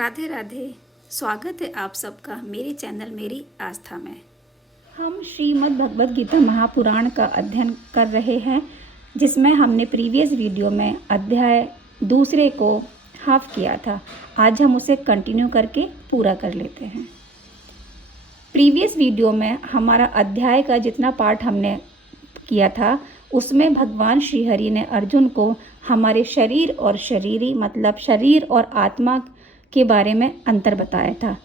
राधे राधे। स्वागत है आप सबका मेरे चैनल मेरी आस्था में। हम श्रीमद् भगवद गीता महापुराण का अध्ययन कर रहे हैं, जिसमें हमने प्रीवियस वीडियो में अध्याय दूसरे को हाफ किया था। आज हम उसे कंटिन्यू करके पूरा कर लेते हैं। प्रीवियस वीडियो में हमारा अध्याय का जितना पार्ट हमने किया था, उसमें भगवान श्री हरि ने अर्जुन को हमारे शरीर और शरीरी मतलब शरीर और आत्मा के बारे में अंतर बताया था।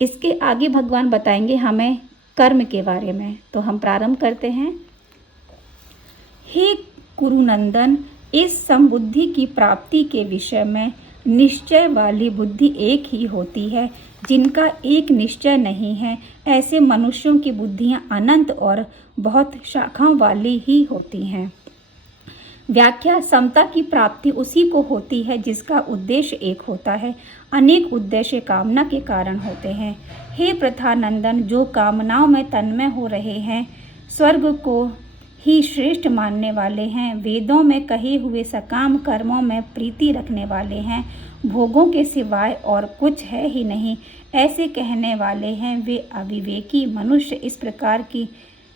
इसके आगे भगवान बताएंगे हमें कर्म के बारे में। तो हम प्रारंभ करते हैं। हे कुरुनंदन, इस समबुद्धि की प्राप्ति के विषय में निश्चय वाली बुद्धि एक ही होती है। जिनका एक निश्चय नहीं है, ऐसे मनुष्यों की बुद्धियां अनंत और बहुत शाखाओं वाली ही होती हैं। व्याख्या: समता की प्राप्ति उसी को होती है जिसका उद्देश्य एक होता है। अनेक उद्देश्य कामना के कारण होते हैं। हे प्रथानंदन, जो कामनाओं में तन्मय हो रहे हैं, स्वर्ग को ही श्रेष्ठ मानने वाले हैं, वेदों में कहे हुए सकाम कर्मों में प्रीति रखने वाले हैं, भोगों के सिवाय और कुछ है ही नहीं, ऐसे कहने वाले हैं, वे अविवेकी मनुष्य इस प्रकार की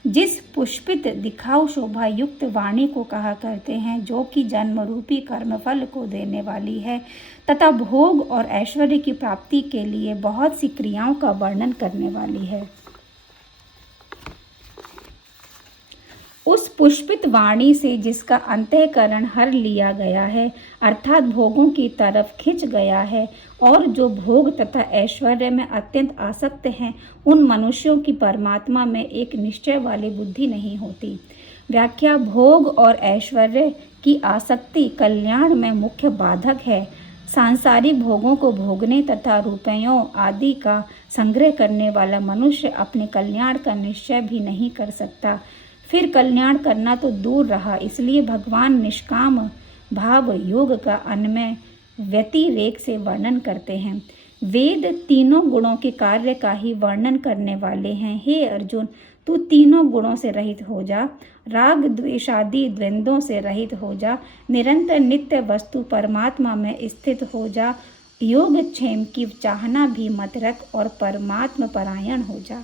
जिस पुष्पित दिखाऊ शोभा युक्त वाणी को कहा करते हैं, जो कि जन्म रूपी कर्मफल को देने वाली है तथा भोग और ऐश्वर्य की प्राप्ति के लिए बहुत सी क्रियाओं का वर्णन करने वाली है। उस पुष्पित वाणी से जिसका अंतःकरण हर लिया गया है, अर्थात भोगों की तरफ खिंच गया है, और जो भोग तथा ऐश्वर्य में अत्यंत आसक्त हैं, उन मनुष्यों की परमात्मा में एक निश्चय वाली बुद्धि नहीं होती। व्याख्या: भोग और ऐश्वर्य की आसक्ति कल्याण में मुख्य बाधक है। सांसारिक भोगों को भोगने तथा रुपयों आदि का संग्रह करने वाला मनुष्य अपने कल्याण का निश्चय भी नहीं कर सकता, फिर कल्याण करना तो दूर रहा। इसलिए भगवान निष्काम भाव योग का अन्वय व्यतिरेक से वर्णन करते हैं। वेद तीनों गुणों के कार्य का ही वर्णन करने वाले हैं। हे अर्जुन, तू तीनों गुणों से रहित हो जा, राग द्वेषादि द्वंद्वों से रहित हो जा, निरंतर नित्य वस्तु परमात्मा में स्थित हो जा, योग क्षेम की चाहना भी मत रख और परमात्मा परायण हो जा।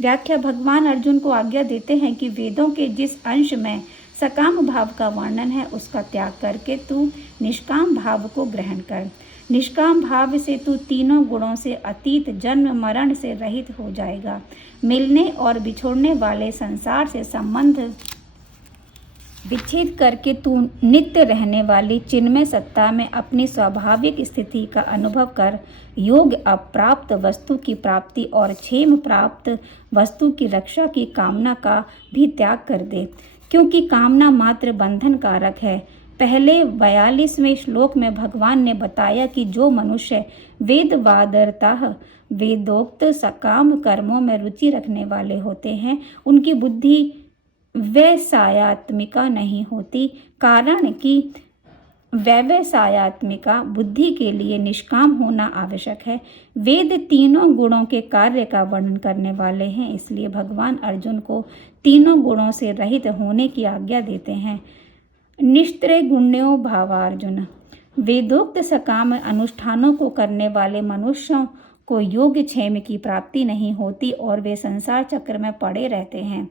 व्याख्या: भगवान अर्जुन को आज्ञा देते हैं कि वेदों के जिस अंश में सकाम भाव का वर्णन है, उसका त्याग करके तू निष्काम भाव को ग्रहण कर। निष्काम भाव से तू तीनों गुणों से अतीत जन्म मरण से रहित हो जाएगा। मिलने और बिछोड़ने वाले संसार से संबंध विच्छेद करके तू नित्य रहने वाली चिन्मय सत्ता में अपनी स्वाभाविक स्थिति का अनुभव कर। योग अप्राप्त वस्तु की प्राप्ति और क्षेम प्राप्त वस्तु की रक्षा की कामना का भी त्याग कर दे, क्योंकि कामना मात्र बंधन कारक है। पहले 42वें श्लोक में भगवान ने बताया कि जो मनुष्य वेदवादरतः वेदोक्त सकाम कर्मों में रुचि रखने वाले होते हैं, उनकी बुद्धि व्यवसायत्मिका नहीं होती, कारण कि व्यवसायत्मिका बुद्धि के लिए निष्काम होना आवश्यक है। वेद तीनों गुणों के कार्य का वर्णन करने वाले हैं, इसलिए भगवान अर्जुन को तीनों गुणों से रहित होने की आज्ञा देते हैं। निष्त्रय गुण्यो भावार्जुन, वेदोक्त सकाम अनुष्ठानों को करने वाले मनुष्यों को योग क्षेम की प्राप्ति नहीं होती और वे संसार चक्र में पड़े रहते हैं।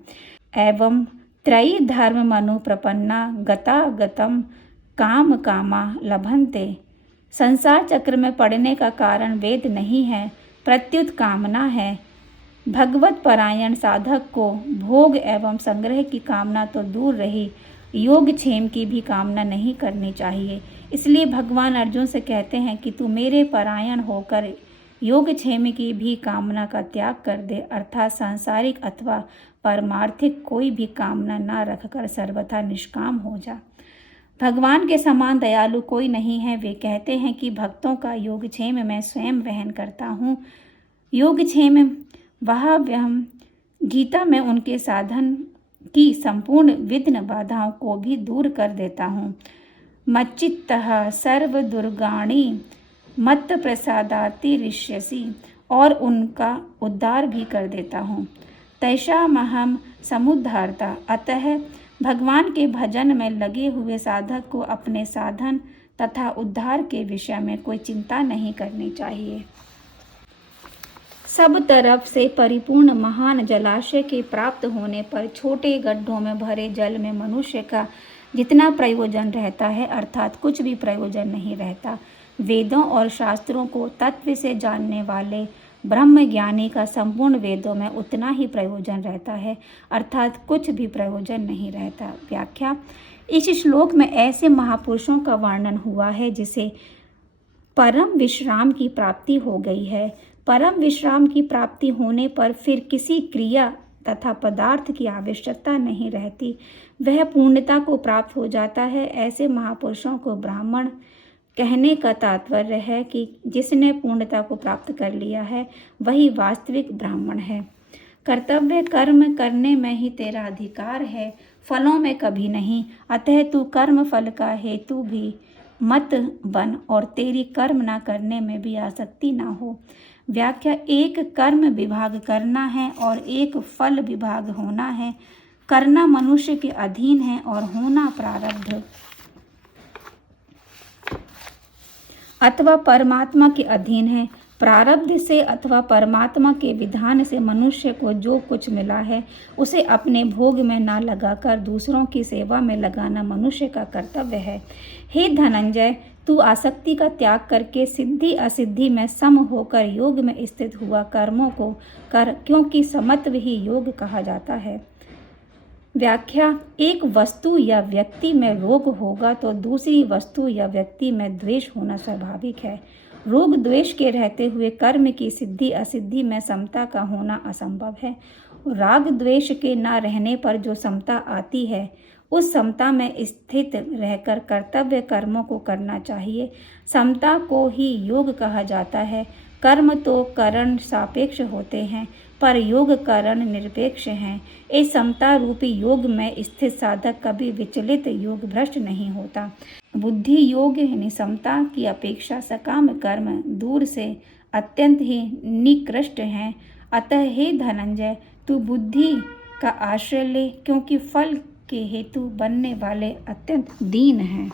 एवं त्रयी धर्म मनु प्रपन्ना गता गतम काम कामा लभन्ते, संसार चक्र में पड़ने का कारण वेद नहीं है, प्रत्युत कामना है। भगवत परायण साधक को भोग एवं संग्रह की कामना तो दूर रही, योग क्षेम की भी कामना नहीं करनी चाहिए। इसलिए भगवान अर्जुन से कहते हैं कि तू मेरे परायण होकर योग क्षेम की भी कामना का त्याग कर दे, अर्थात सांसारिक अथवा परमार्थिक कोई भी कामना न रखकर सर्वथा निष्काम हो जा। भगवान के समान दयालु कोई नहीं है। वे कहते हैं कि भक्तों का योगक्षेम मैं स्वयं वहन करता हूँ। योगक्षेम वहाव्यहम गीता में उनके साधन की संपूर्ण विघ्न बाधाओं को भी दूर कर देता हूँ। मच्चित्तः सर्व दुर्गाणि मत्त प्रसादाति ऋष्यसि, और उनका उद्धार भी कर देता हूँ। तैषामहम समुद्धारता, अतः भगवान के भजन में लगे हुए साधक को अपने साधन तथा उद्धार के विषय में कोई चिंता नहीं करनी चाहिए। सब तरफ से परिपूर्ण महान जलाशय के प्राप्त होने पर छोटे गड्ढों में भरे जल में मनुष्य का जितना प्रयोजन रहता है अर्थात कुछ भी प्रयोजन नहीं रहता। वेदों और शास्त्रों को तत्व से जानने वाले ब्रह्म ज्ञानी का संपूर्ण वेदों में उतना ही प्रयोजन रहता है अर्थात कुछ भी प्रयोजन नहीं रहता। व्याख्या। इस श्लोक में ऐसे महापुरुषों का वर्णन हुआ है जिसे परम विश्राम की प्राप्ति हो गई है। परम विश्राम की प्राप्ति होने पर फिर किसी क्रिया तथा पदार्थ की आवश्यकता नहीं रहती, वह पूर्णता को प्राप्त हो जाता है। ऐसे महापुरुषों को ब्राह्मण कहने का तात्पर्य है कि जिसने पूर्णता को प्राप्त कर लिया है वही वास्तविक ब्राह्मण है। कर्तव्य कर्म करने में ही तेरा अधिकार है, फलों में कभी नहीं। अतः तू कर्म फल का हेतु भी मत बन और तेरी कर्म न करने में भी आसक्ति न हो। व्याख्या। एक कर्म विभाग करना है और एक फल विभाग होना है। करना मनुष्य के अधीन है और होना प्रारब्ध अथवा परमात्मा के अधीन है। प्रारब्ध से अथवा परमात्मा के विधान से मनुष्य को जो कुछ मिला है उसे अपने भोग में न लगाकर दूसरों की सेवा में लगाना मनुष्य का कर्तव्य है। हे धनंजय, तू आसक्ति का त्याग करके सिद्धि असिद्धि में सम होकर योग में स्थित हुआ कर्मों को कर, क्योंकि समत्व ही योग कहा जाता है। व्याख्या। एक वस्तु या व्यक्ति में रोग होगा तो दूसरी वस्तु या व्यक्ति में द्वेष होना स्वाभाविक है। रोग द्वेष के रहते हुए कर्म की सिद्धि असिद्धि में समता का होना असंभव है। राग द्वेष के न रहने पर जो समता आती है उस समता में स्थित रहकर कर्तव्य कर्मों को करना चाहिए। समता को ही योग कहा जाता है। कर्म तो करण सापेक्ष होते हैं पर योग करण निरपेक्ष हैं। इस समता रूपी योग में स्थित साधक कभी विचलित योग भ्रष्ट नहीं होता। बुद्धि योग यानी समता की अपेक्षा सकाम कर्म दूर से अत्यंत ही निकृष्ट हैं। अतः हे धनंजय, तू बुद्धि का आश्रय ले, क्योंकि फल के हेतु बनने वाले अत्यंत दीन हैं।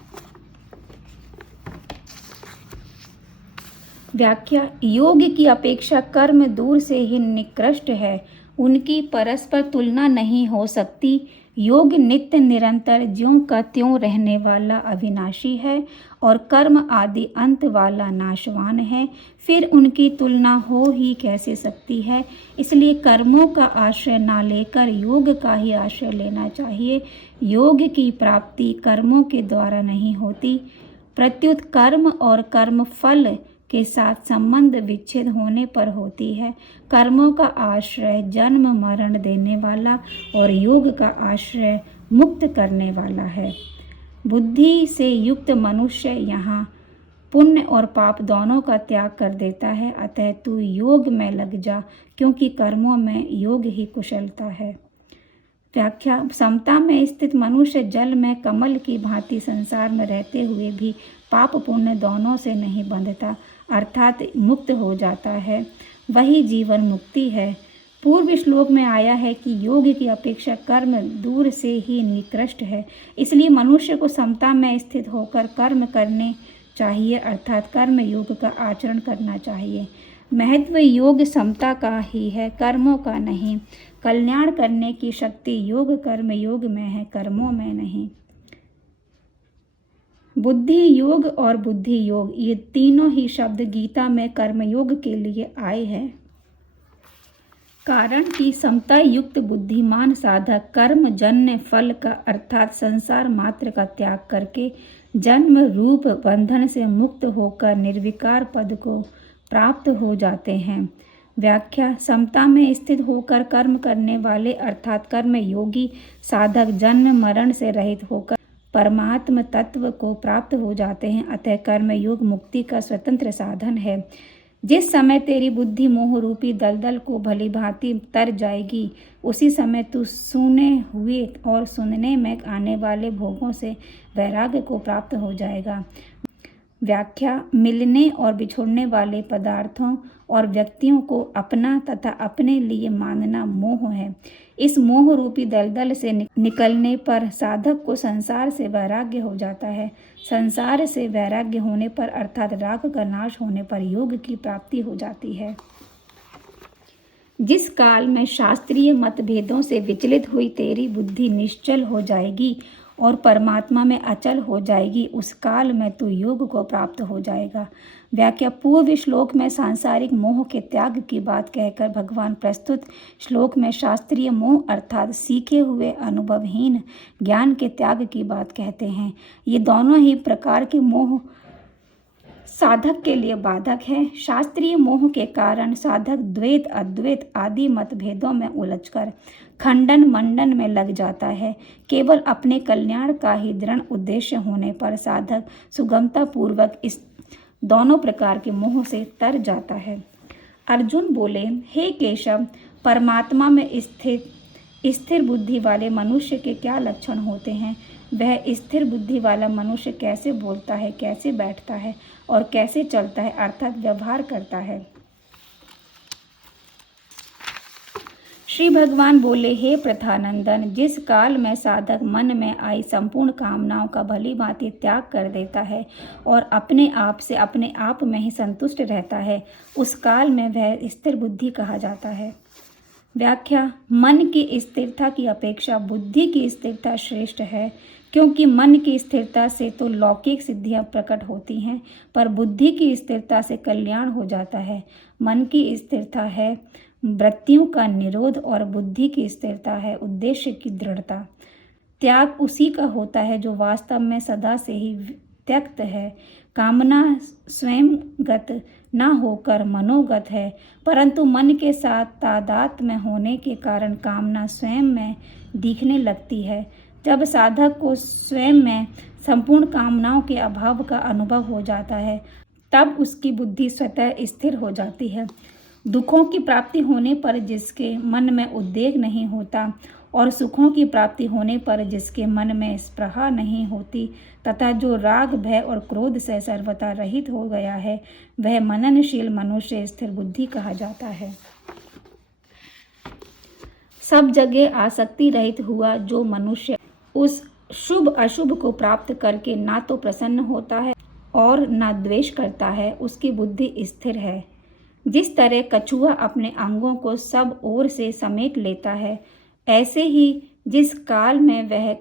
व्याख्या। योग की अपेक्षा कर्म दूर से ही निकृष्ट है, उनकी परस्पर तुलना नहीं हो सकती। योग नित्य निरंतर ज्यों का त्यों रहने वाला अविनाशी है और कर्म आदि अंत वाला नाशवान है, फिर उनकी तुलना हो ही कैसे सकती है। इसलिए कर्मों का आश्रय ना लेकर योग का ही आश्रय लेना चाहिए। योग की प्राप्ति कर्मों के द्वारा नहीं होती, प्रत्युत कर्म और कर्म फल के साथ संबंध विच्छेद होने पर होती है। कर्मों का आश्रय जन्म मरण देने वाला और योग का आश्रय मुक्त करने वाला है। बुद्धि से युक्त मनुष्य यहाँ पुण्य और पाप दोनों का त्याग कर देता है। अतः तू योग में लग जा, क्योंकि कर्मों में योग ही कुशलता है। व्याख्या। समता में स्थित मनुष्य जल में कमल की भांति संसार में रहते हुए भी पाप पुण्य दोनों से नहीं बंधता, अर्थात मुक्त हो जाता है। वही जीवन मुक्ति है। पूर्व श्लोक में आया है कि योग की अपेक्षा कर्म दूर से ही निकृष्ट है, इसलिए मनुष्य को समता में स्थित होकर कर्म करने चाहिए, अर्थात कर्म योग का आचरण करना चाहिए। महत्व योग समता का ही है, कर्मों का नहीं। कल्याण करने की शक्ति योग कर्म योग में है, कर्मों में नहीं। बुद्धि योग और बुद्धि योग ये तीनों ही शब्द गीता में कर्मयोग के लिए आए हैं। कारण कि समता युक्त बुद्धिमान साधक कर्म जन्य फल का अर्थात संसार मात्र का त्याग करके जन्म रूप बंधन से मुक्त होकर निर्विकार पद को प्राप्त हो जाते हैं। व्याख्या। समता में स्थित होकर कर्म करने वाले अर्थात कर्म योगी साधक जन्म मरण से रहित होकर परमात्म तत्व को प्राप्त हो जाते हैं। अतः कर्म योग मुक्ति का स्वतंत्र साधन है। जिस समय तेरी बुद्धि मोह रूपी दलदल को भली भांति तर जाएगी, उसी समय तू सुने हुए और सुनने में आने वाले भोगों से वैराग्य को प्राप्त हो जाएगा। व्याख्या। मिलने और बिछुड़ने वाले पदार्थों और व्यक्तियों को अपना तथा अपने लिए मानना मोह है। इस मोह रूपी दलदल से निकलने पर साधक को संसार से वैराग्य हो जाता है। संसार से वैराग्य होने पर अर्थात राग का नाश होने पर योग की प्राप्ति हो जाती है। जिस काल में शास्त्रीय मतभेदों से विचलित हुई तेरी बुद्धि निश्चल हो जाएगी और परमात्मा में अचल हो जाएगी, उस काल में तू योग को प्राप्त हो जाएगा। व्याख्या। पूर्व श्लोक में सांसारिक मोह के त्याग की बात कहकर भगवान प्रस्तुत श्लोक में शास्त्रीय मोह अर्थात सीखे हुए अनुभवहीन ज्ञान के त्याग की बात कहते हैं। ये दोनों ही प्रकार के मोह साधक के लिए बाधक है। शास्त्रीय मोह के कारण साधक द्वैत अद्वैत आदि मतभेदों में उलझकर खंडन मंडन में लग जाता है। केवल अपने कल्याण का ही दृढ़ उद्देश्य होने पर साधक सुगमता पूर्वक इस दोनों प्रकार के मोह से तर जाता है। अर्जुन बोले, हे केशव, परमात्मा में स्थिर बुद्धि वाले मनुष्य के क्या लक्षण होते हैं? वह स्थिर बुद्धि वाला मनुष्य कैसे बोलता है, कैसे बैठता है और कैसे चलता है अर्थात व्यवहार करता है? श्री भगवान बोले, हे प्रथानंदन, जिस काल में साधक मन में आई संपूर्ण कामनाओं का भली भांति त्याग कर देता है और अपने आप से अपने आप में ही संतुष्ट रहता है, उस काल में वह स्थिर बुद्धि कहा जाता है। व्याख्या। मन की स्थिरता की अपेक्षा बुद्धि की स्थिरता श्रेष्ठ है, क्योंकि मन की स्थिरता से तो लौकिक सिद्धियां प्रकट होती हैं, पर बुद्धि की स्थिरता से कल्याण हो जाता है। मन की स्थिरता है वृत्तियों का निरोध और बुद्धि की स्थिरता है उद्देश्य की दृढ़ता। त्याग उसी का होता है जो वास्तव में सदा से ही त्यक्त है। कामना स्वयंगत न होकर मनोगत है, परंतु मन के साथ तादात्म्य में होने के कारण कामना स्वयं में दिखने लगती है। जब साधक को स्वयं में संपूर्ण कामनाओं के अभाव का अनुभव हो जाता है, तब उसकी बुद्धि स्वतः स्थिर हो जाती है। दुखों की प्राप्ति होने पर जिसके मन में उद्वेग नहीं होता और सुखों की प्राप्ति होने पर जिसके मन में स्पृहा नहीं होती तथा जो राग भय और क्रोध से सर्वथा रहित हो गया है, वह मननशील मनुष्य स्थिर बुद्धि कहा जाता है। सब जगह आसक्ति रहित हुआ जो मनुष्य उस शुभ अशुभ को प्राप्त करके ना तो प्रसन्न होता है और ना द्वेष करता है, उसकी बुद्धि स्थिर है। जिस तरह कछुआ अपने अंगों को सब ओर से समेट लेता है, ऐसे ही जिस काल में वह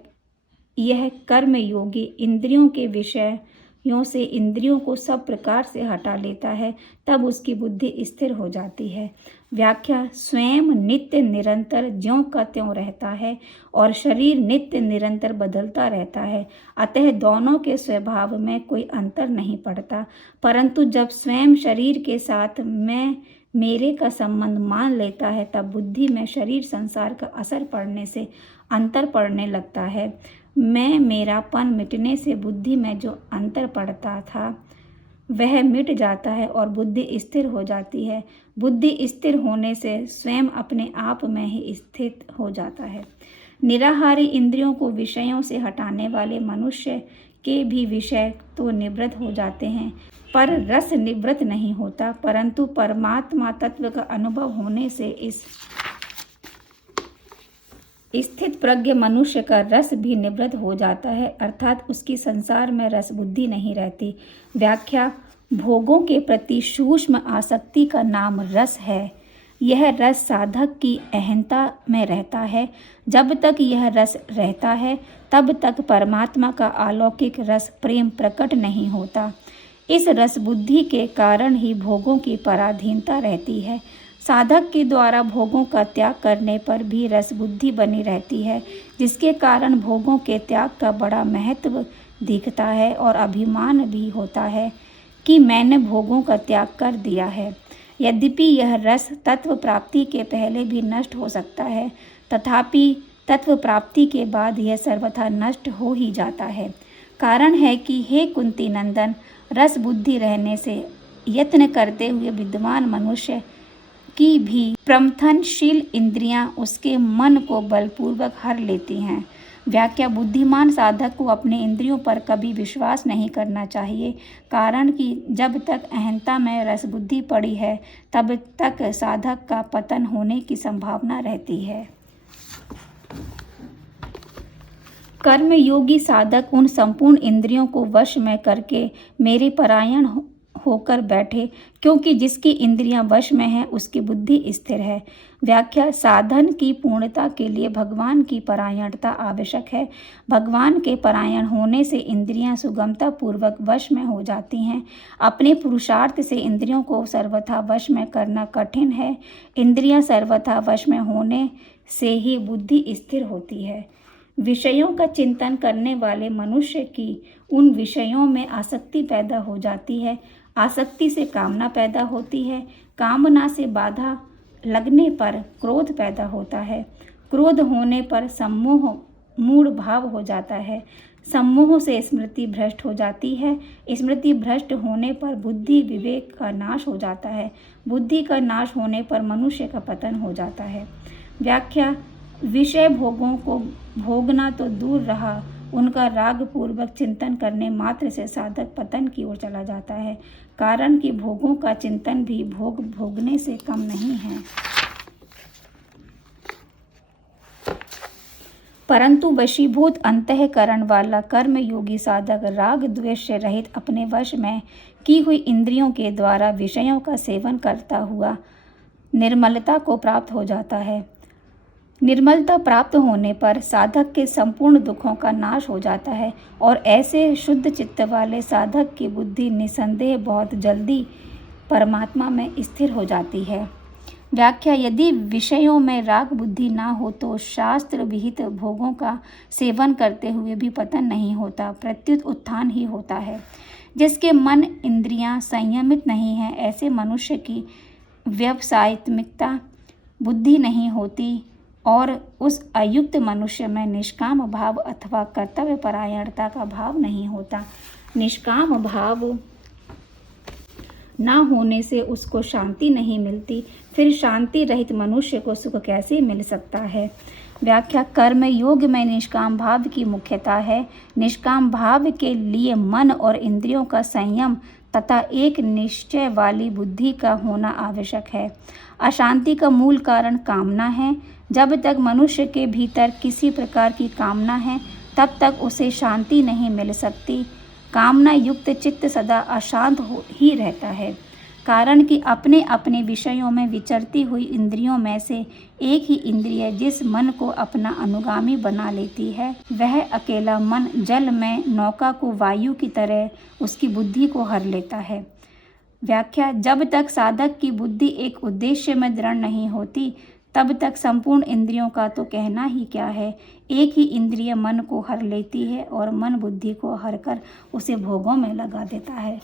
यह कर्म योगी इंद्रियों के विषयों से इंद्रियों को सब प्रकार से हटा लेता है, तब उसकी बुद्धि स्थिर हो जाती है। व्याख्या। स्वयं नित्य निरंतर ज्यों का त्यों रहता है और शरीर नित्य निरंतर बदलता रहता है, अतः दोनों के स्वभाव में कोई अंतर नहीं पड़ता, परंतु जब स्वयं शरीर के साथ मैं मेरे का संबंध मान लेता है, तब बुद्धि में शरीर संसार का असर पड़ने से अंतर पड़ने लगता है। मैं मेरापन मिटने से बुद्धि में जो अंतर पड़ता था वह मिट जाता है और बुद्धि स्थिर हो जाती है। बुद्धि स्थिर होने से स्वयं अपने आप में ही स्थित हो जाता है। निराहारी इंद्रियों को विषयों से हटाने वाले मनुष्य के भी विषय तो निवृत्त हो जाते हैं, पर रस निवृत्त नहीं होता, परंतु परमात्मा तत्व का अनुभव होने से इस स्थित प्रज्ञ मनुष्य का रस भी निवृत्त हो जाता है, अर्थात उसकी संसार में रस बुद्धि नहीं रहती। व्याख्या। भोगों के प्रति सूक्ष्म आसक्ति का नाम रस है। यह रस साधक की अहंता में रहता है। जब तक यह रस रहता है, तब तक परमात्मा का अलौकिक रस प्रेम प्रकट नहीं होता। इस रस बुद्धि के कारण ही भोगों की पराधीनता रहती है। साधक के द्वारा भोगों का त्याग करने पर भी रस बुद्धि बनी रहती है, जिसके कारण भोगों के त्याग का बड़ा महत्व दिखता है और अभिमान भी होता है कि मैंने भोगों का त्याग कर दिया है। यद्यपि यह रस तत्व प्राप्ति के पहले भी नष्ट हो सकता है, तथापि तत्व प्राप्ति के बाद यह सर्वथा नष्ट हो ही जाता है। कारण है कि हे कुंती नंदन, रस बुद्धि रहने से यत्न करते हुए विद्वान मनुष्य की भी प्रमथनशील इंद्रियां उसके मन को बलपूर्वक हर लेती हैं। व्याख्या। बुद्धिमान साधक को अपने इंद्रियों पर कभी विश्वास नहीं करना चाहिए, कारण कि जब तक अहंता में रस बुद्धि पड़ी है, तब तक साधक का पतन होने की संभावना रहती है। कर्म योगी साधक उन संपूर्ण इंद्रियों को वश में करके मेरे परायण होकर बैठे, क्योंकि जिसकी इंद्रियां वश में है उसकी बुद्धि स्थिर है। व्याख्या: साधन की पूर्णता के लिए भगवान की परायणता आवश्यक है। भगवान के परायण होने से इंद्रियां सुगमता पूर्वक वश में हो जाती हैं। अपने पुरुषार्थ से इंद्रियों को सर्वथा वश में करना कठिन है। इंद्रियां सर्वथा वश में होने से ही बुद्धि स्थिर होती है। विषयों का चिंतन करने वाले मनुष्य की उन विषयों में आसक्ति पैदा हो जाती है। आसक्ति से कामना पैदा होती है। कामना से बाधा लगने पर क्रोध पैदा होता है। क्रोध होने पर सम्मोह मूढ़ भाव हो जाता है। सम्मोह से स्मृति भ्रष्ट हो जाती है। स्मृति भ्रष्ट होने पर बुद्धि विवेक का नाश हो जाता है। बुद्धि का नाश होने पर मनुष्य का पतन हो जाता है। व्याख्या: विषय भोगों को भोगना तो दूर रहा, उनका राग पूर्वक चिंतन करने मात्र से साधक पतन की ओर चला जाता है। कारण कि भोगों का चिंतन भी भोग भोगने से कम नहीं है। परंतु वशीभूत अंतःकरण वाला कर्म योगी साधक राग द्वेष से रहित अपने वश में की हुई इंद्रियों के द्वारा विषयों का सेवन करता हुआ निर्मलता को प्राप्त हो जाता है। निर्मलता प्राप्त होने पर साधक के संपूर्ण दुखों का नाश हो जाता है और ऐसे शुद्ध चित्त वाले साधक की बुद्धि निसंदेह बहुत जल्दी परमात्मा में स्थिर हो जाती है। व्याख्या: यदि विषयों में राग बुद्धि ना हो तो शास्त्र विहित भोगों का सेवन करते हुए भी पतन नहीं होता, प्रत्युत उत्थान ही होता है। जिसके मन इंद्रियां संयमित नहीं है, ऐसे मनुष्य की व्यवसायित्मिकता बुद्धि नहीं होती और उस अयुक्त मनुष्य में निष्काम भाव अथवा कर्तव्य परायणता का भाव नहीं होता। निष्काम भाव ना होने से उसको शांति नहीं मिलती, फिर शांति रहित मनुष्य को सुख कैसे मिल सकता है। व्याख्या: कर्म योग में निष्काम भाव की मुख्यता है। निष्काम भाव के लिए मन और इंद्रियों का संयम तथा एक निश्चय वाली बुद्धि का होना आवश्यक है। अशांति का मूल कारण कामना है। जब तक मनुष्य के भीतर किसी प्रकार की कामना है तब तक उसे शांति नहीं मिल सकती। कामना युक्त चित्त सदा अशांत ही रहता है, कारण कि अपने अपने विषयों में विचरती हुई इंद्रियों में से एक ही इंद्रिय जिस मन को अपना अनुगामी बना लेती है, वह अकेला मन जल में नौका को वायु की तरह उसकी बुद्धि को हर लेता है। व्याख्या: जब तक साधक की बुद्धि एक उद्देश्य में दृढ़ नहीं होती तब तक संपूर्ण इंद्रियों का तो कहना ही क्या है। एक ही इंद्रिय मन को हर लेती है और मन बुद्धि को हर कर उसे भोगों में लगा देता है।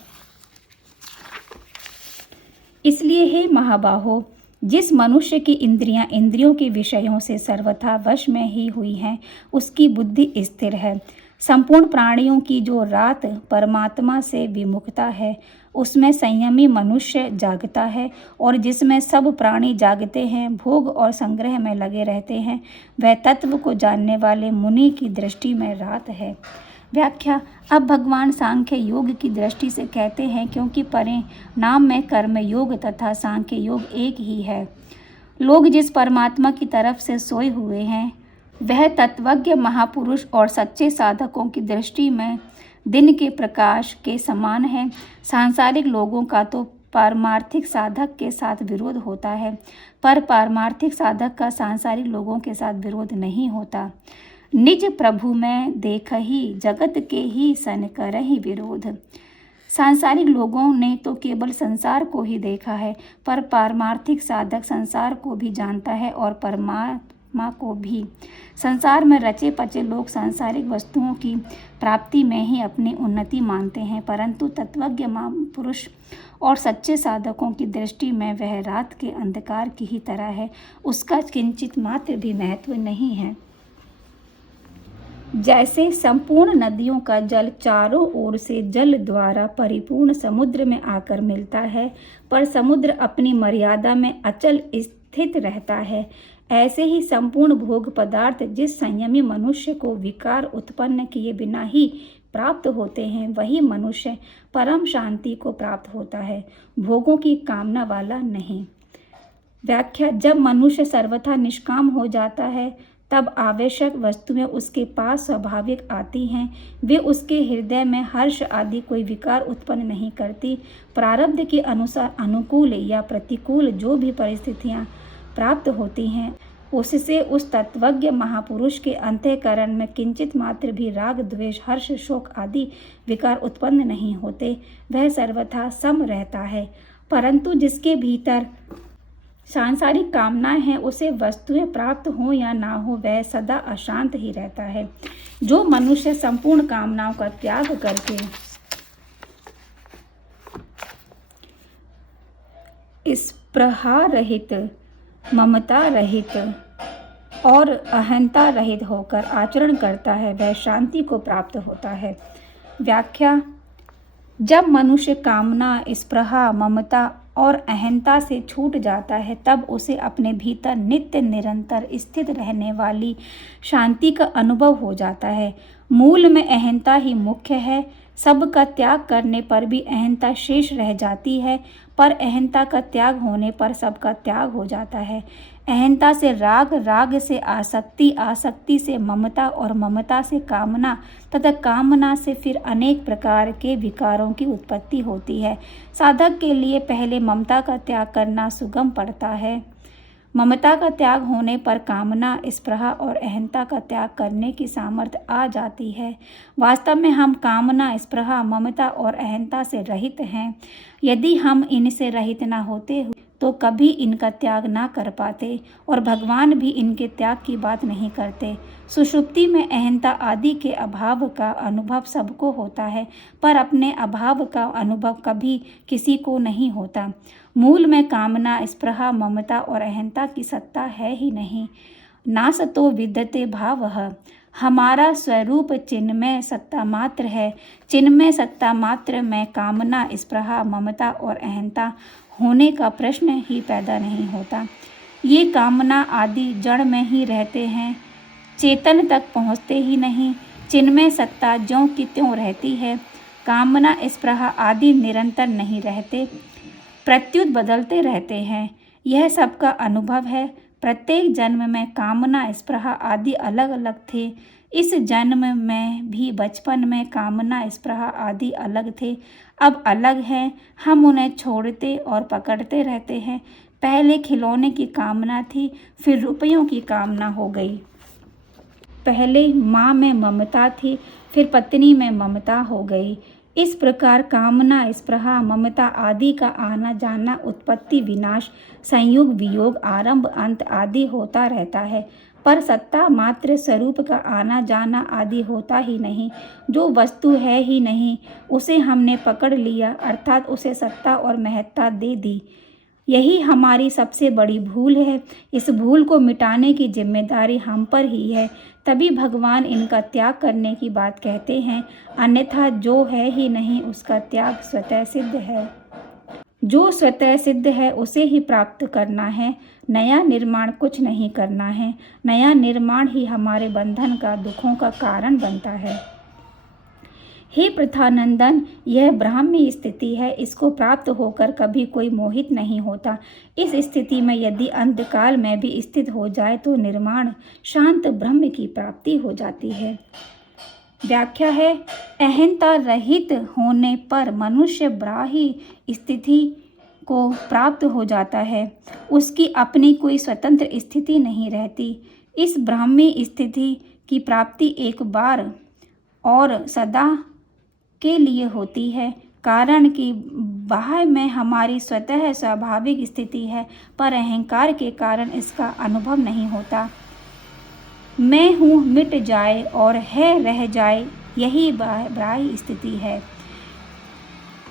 इसलिए हे महाबाहो, जिस मनुष्य की इंद्रियां इंद्रियों के विषयों से सर्वथा वश में ही हुई हैं, उसकी बुद्धि स्थिर है। संपूर्ण प्राणियों की जो रात परमात्मा से विमुखता है, उसमें संयमी मनुष्य जागता है, और जिसमें सब प्राणी जागते हैं, भोग और संग्रह में लगे रहते हैं, वह तत्व को जानने वाले मुनि की दृष्टि में रात है। व्याख्या: अब भगवान सांख्य योग की दृष्टि से कहते हैं, क्योंकि परिणाम में कर्म योग तथा सांख्य योग एक ही है। लोग जिस परमात्मा की तरफ से सोए हुए हैं, वह तत्वज्ञ महापुरुष और सच्चे साधकों की दृष्टि में दिन के प्रकाश के समान है। सांसारिक लोगों का तो पारमार्थिक साधक के साथ विरोध होता है, पर पारमार्थिक साधक का सांसारिक लोगों के साथ विरोध नहीं होता। निज प्रभु में देखहि जगत के ही सन करहि विरोध। सांसारिक लोगों ने तो केवल संसार को ही देखा है, पर पारमार्थिक साधक संसार को भी जानता है और परमात्मा को भी। संसार में रचे पचे लोग सांसारिक वस्तुओं की प्राप्ति में ही अपनी उन्नति मानते हैं, परंतु तत्वज्ञ महापुरुष और सच्चे साधकों की दृष्टि में वह रात के अंधकार की ही तरह है, उसका किंचित मात्र भी महत्व नहीं है। जैसे संपूर्ण नदियों का जल चारों ओर से जल द्वारा परिपूर्ण समुद्र में आकर मिलता है, पर समुद्र अपनी मर्यादा में अचल स्थित रहता है, ऐसे ही संपूर्ण भोग पदार्थ जिस संयमी मनुष्य को विकार उत्पन्न किए बिना ही प्राप्त होते हैं, वही मनुष्य परम शांति को प्राप्त होता है, भोगों की कामना वाला नहीं। व्याख्या: जब मनुष्य सर्वथा निष्काम हो जाता है तब आवश्यक वस्तुएं उसके पास स्वाभाविक आती हैं। वे उसके हृदय में हर्ष आदि कोई विकार उत्पन्न नहीं करती। प्रारब्ध के अनुसार अनुकूल या प्रतिकूल जो भी परिस्थितियां प्राप्त होती हैं, उससे उस तत्वज्ञ महापुरुष के अंतःकरण में किंचित मात्र भी राग, द्वेष, हर्ष, शोक आदि विकार उत्पन्न नहीं होते। वह सर्वथा सम रहता है। परंतु जिसके भीतर सांसारिक कामनाएं हैं, उसे वस्तुएं प्राप्त हो या ना हो, वह सदा अशांत ही रहता है। जो मनुष्य संपूर्ण कामनाओं का त्याग करके स्पृहा रहित, ममता रहित और अहंता रहित होकर आचरण करता है, वह शांति को प्राप्त होता है। व्याख्या: जब मनुष्य कामना, स्पृहा, ममता और अहंता से छूट जाता है, तब उसे अपने भीतर नित्य निरंतर स्थित रहने वाली शांति का अनुभव हो जाता है। मूल में अहंता ही मुख्य है। सबका त्याग करने पर भी अहंता शेष रह जाती है, पर अहंता का त्याग होने पर सबका त्याग हो जाता है। अहंता से राग, राग से आसक्ति, आसक्ति से ममता और ममता से कामना तथा कामना से फिर अनेक प्रकार के विकारों की उत्पत्ति होती है। साधक के लिए पहले ममता का त्याग करना सुगम पड़ता है। ममता का त्याग होने पर कामना, स्पृहा और अहंता का त्याग करने की सामर्थ्य आ जाती है। वास्तव में हम कामना, स्पृहा, ममता और अहंता से रहित हैं। यदि हम इनसे रहित न होते तो कभी इनका त्याग ना कर पाते, और भगवान भी इनके त्याग की बात नहीं करते। सुषुप्ति में अहंता आदि के अभाव का अनुभव सबको होता है, पर अपने अभाव का अनुभव कभी किसी को नहीं होता। मूल में कामना, स्पृहा, ममता और अहंता की सत्ता है ही नहीं। नासतो विद्यते भावः। हमारा स्वरूप चिन्मय सत्ता मात्र है। चिन्मय सत्ता मात्र में कामना, स्पृहा, ममता और अहंता होने का प्रश्न ही पैदा नहीं होता। ये कामना आदि जड़ में ही रहते हैं, चेतन तक पहुँचते ही नहीं। चिन्मय सत्ता ज्यों की त्यों रहती है। कामना, स्पृहा आदि निरंतर नहीं रहते, प्रत्युत बदलते रहते हैं। यह सबका अनुभव है। प्रत्येक जन्म में कामना, स्पृहा आदि अलग अलग थे। इस जन्म में भी बचपन में कामना, स्पृहा आदि अलग थे, अब अलग हैं। हम उन्हें छोड़ते और पकड़ते रहते हैं। पहले खिलौने की कामना थी, फिर रुपयों की कामना हो गई। पहले माँ में ममता थी, फिर पत्नी में ममता हो गई। इस प्रकार कामना, स्पृहा, ममता आदि का आना जाना, उत्पत्ति, विनाश, संयोग, वियोग, आरंभ, अंत आदि होता रहता है, पर सत्ता मात्र स्वरूप का आना जाना आदि होता ही नहीं। जो वस्तु है ही नहीं, उसे हमने पकड़ लिया, अर्थात उसे सत्ता और महत्ता दे दी। यही हमारी सबसे बड़ी भूल है। इस भूल को मिटाने की जिम्मेदारी हम पर ही है। तभी भगवान इनका त्याग करने की बात कहते हैं, अन्यथा जो है ही नहीं उसका त्याग स्वतः सिद्ध है। जो स्वतः सिद्ध है उसे ही प्राप्त करना है। नया निर्माण कुछ नहीं करना है। नया निर्माण ही हमारे बंधन का, दुखों का कारण बनता है। हे प्रथानंदन, यह ब्राह्मी स्थिति है। इसको प्राप्त होकर कभी कोई मोहित नहीं होता। इस स्थिति में यदि अंतकाल में भी स्थित हो जाए तो निर्माण शांत ब्रह्म की प्राप्ति हो जाती है। व्याख्या है: अहंता रहित होने पर मनुष्य ब्राह्मी स्थिति को प्राप्त हो जाता है। उसकी अपनी कोई स्वतंत्र स्थिति नहीं रहती। इस ब्राह्मी स्थिति की प्राप्ति एक बार और सदा के लिए होती है, कारण कि बाह्य में हमारी स्वतः स्वाभाविक स्थिति है, पर अहंकार के कारण इसका अनुभव नहीं होता। मैं हूँ मिट जाए और है रह जाए, यही ब्राह्मी स्थिति है।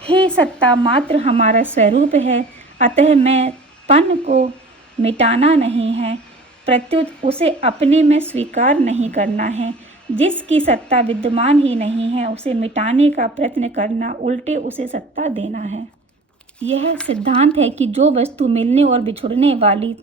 हे सत्ता मात्र हमारा स्वरूप है, अतः मैं पन को मिटाना नहीं है, प्रत्युत उसे अपने में स्वीकार नहीं करना है। जिसकी सत्ता विद्यमान ही नहीं है, उसे मिटाने का प्रयत्न करना उल्टे उसे सत्ता देना है। यह सिद्धांत है कि जो वस्तु मिलने और बिछुड़ने वाली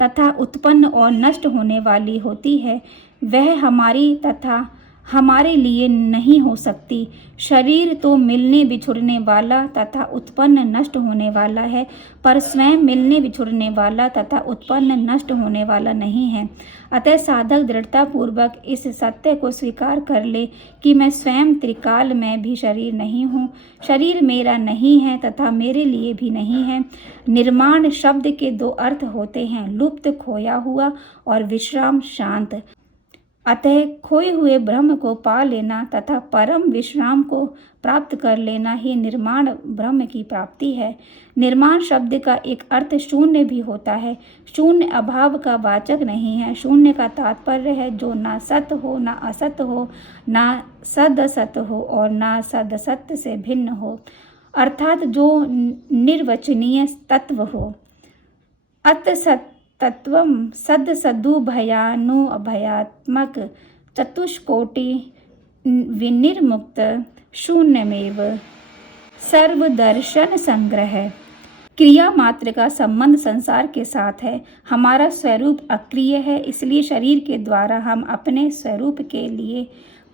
तथा उत्पन्न और नष्ट होने वाली होती है, वह हमारी तथा हमारे लिए नहीं हो सकती। शरीर तो मिलने बिछुड़ने वाला तथा उत्पन्न नष्ट होने वाला है, पर स्वयं मिलने बिछुड़ने वाला तथा उत्पन्न नष्ट होने वाला नहीं है। अतः साधक दृढ़तापूर्वक इस सत्य को स्वीकार कर ले कि मैं स्वयं त्रिकाल में भी शरीर नहीं हूँ, शरीर मेरा नहीं है तथा मेरे लिए भी नहीं है। निर्माण शब्द के दो अर्थ होते हैं, लुप्त खोया हुआ और विश्राम शांत। अतः खोए हुए ब्रह्म को पा लेना तथा परम विश्राम को प्राप्त कर लेना ही निर्माण ब्रह्म की प्राप्ति है। निर्माण शब्द का एक अर्थ शून्य भी होता है। शून्य अभाव का वाचक नहीं है। शून्य का तात्पर्य है जो ना सत हो, ना असत हो, ना सदसत हो और ना सदसत से भिन्न हो, अर्थात जो निर्वचनीय तत्व हो। अतसत तत्वम सद सदु भयानु अभयात्मक चतुष्कोटि विनिर्मुक्त शून्यमेव सर्वदर्शन संग्रह। क्रिया मात्र का संबंध संसार के साथ है। हमारा स्वरूप अक्रिय है, इसलिए शरीर के द्वारा हम अपने स्वरूप के लिए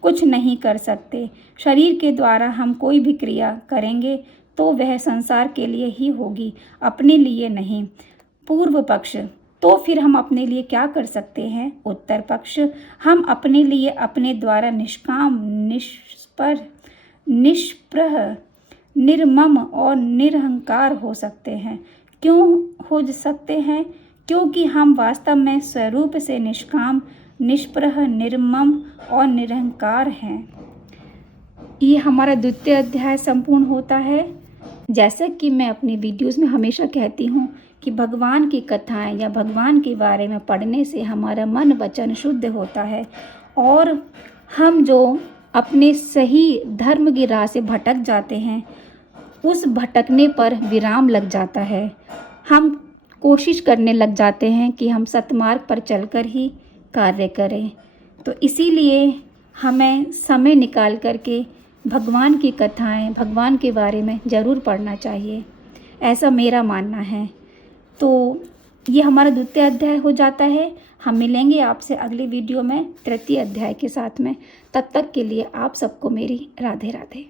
कुछ नहीं कर सकते। शरीर के द्वारा हम कोई भी क्रिया करेंगे तो वह संसार के लिए ही होगी, अपने लिए नहीं। पूर्व पक्ष, तो फिर हम अपने लिए क्या कर सकते हैं? उत्तर पक्ष, हम अपने लिए अपने द्वारा निष्काम, निष्पर, निष्प्रह, निर्मम और निरहंकार हो सकते हैं। क्यों हो सकते हैं? क्योंकि हम वास्तव में स्वरूप से निष्काम, निष्प्रह, निर्मम और निरहंकार हैं। ये हमारा द्वितीय अध्याय संपूर्ण होता है। जैसा कि मैं अपनी वीडियोस में हमेशा कहती हूँ कि भगवान की कथाएं या भगवान के बारे में पढ़ने से हमारा मन वचन शुद्ध होता है और हम जो अपने सही धर्म की राह से भटक जाते हैं, उस भटकने पर विराम लग जाता है। हम कोशिश करने लग जाते हैं कि हम सतमार्ग पर चलकर ही कार्य करें। तो इसीलिए हमें समय निकाल करके भगवान की कथाएं, भगवान के बारे में ज़रूर पढ़ना चाहिए, ऐसा मेरा मानना है। तो ये हमारा द्वितीय अध्याय हो जाता है। हम मिलेंगे आपसे अगले वीडियो में तृतीय अध्याय के साथ में। तब तक के लिए आप सबको मेरी राधे राधे।